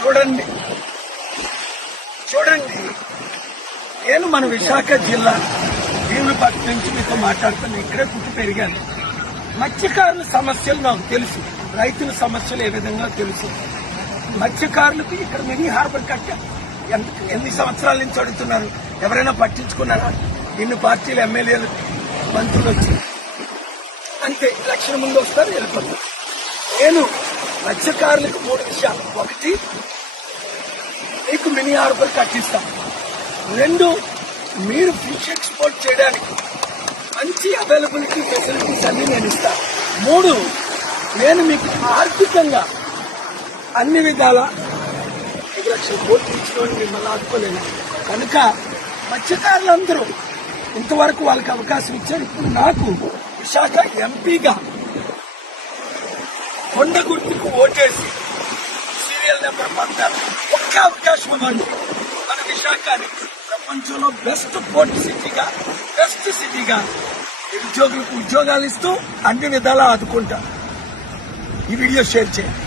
చూడండి చూడండి నేను మన విశాఖ జిల్లా పక్క నుంచి మీతో మాట్లాడుతున్నాను ఇక్కడే పుట్టి పెరిగాను మత్స్యకారుల సమస్యలు నాకు తెలుసు రైతుల సమస్యలు ఏ విధంగా తెలుసు మత్స్యకారులకు ఇక్కడ మినీ హార్బర్ కట్ట ఎంత ఎన్ని సంవత్సరాల నుంచి అడుగుతున్నారు ఎవరైనా పట్టించుకున్నారా ఇన్ని పార్టీలు ఎమ్మెల్యేలు మంత్రులు వచ్చి అంటే ఎలక్షన్ ముందు వస్తారు వెళ్ళిపోతారు నేను మత్స్యకారులకు మూడు విషయాలు ఒకటి మీకు మినీ హార్బర్ కట్టిస్తాం రెండు మీరు ఫిష్ ఎక్స్పోర్ట్ చేయడానికి మంచి అవైలబిలిటీ ఫెసిలిటీస్ అన్ని నేను ఇస్తాను మూడు నేను మీకు ఆర్థికంగా అన్ని విధాల ఐదు లక్షల కోట్లు ఇచ్చిన మిమ్మల్ని ఆదుకోలేను కనుక మత్స్యకారులందరూ ఇంతవరకు వాళ్ళకి అవకాశం ఇచ్చారు ఇప్పుడు నాకు విశాఖ ఎంపీగా కొండ గుర్తుకు ఓటేసి సీరియల్ నెంబర్ పంపారు ఒక్క అవకాశం ఇవ్వండి మన విశాఖని ప్రపంచంలో బెస్ట్ పోర్ట్ సిటీగా బెస్ట్ సిటీగా నిరుద్యోగులకు ఉద్యోగాలు ఇస్తూ అన్ని విధాలా ఆదుకుంటారు ఈ వీడియో షేర్ చేయండి